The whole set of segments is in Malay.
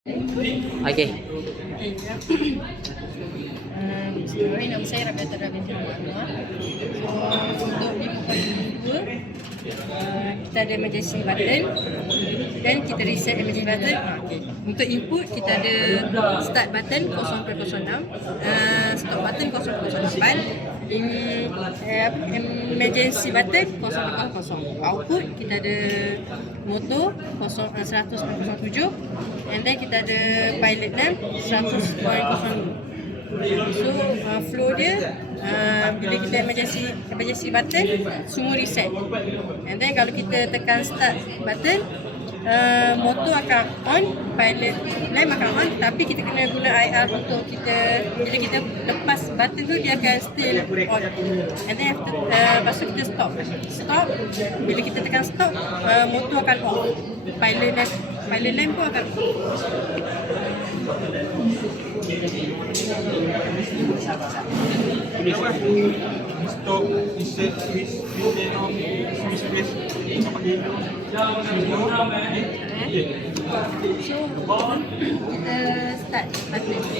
Uh, Bismillahirrahmanirrahim. Nama saya Rabiata Anwar. So, untuk di muka kedua, uh, kita ada emergency button dan kita reset emergency button. Ah, Okay. Untuk input, kita ada start button 0.06, uh, stop button 0.08, in, eh, apa, emergency button 0.00. Output, kita ada motor 0, uh, 100.07 and then kita ada pilot lamp 100.02. So uh, flow dia uh, bila kita emergency emergency button semua reset. And then kalau kita tekan start button uh, motor akan on, pilot lamp akan on tapi kita kena guna IR untuk kita bila kita button tu dia akan still on. And then after uh, lepas tu kita stop. Stop bila kita tekan stop uh, motor akan off. Pilot lamp pilot lamp pun akan off. Stop, reset, switch, switch turn off, switch press, apa lagi? Eh? So, kita start button.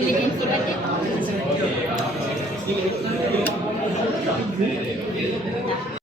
Then, button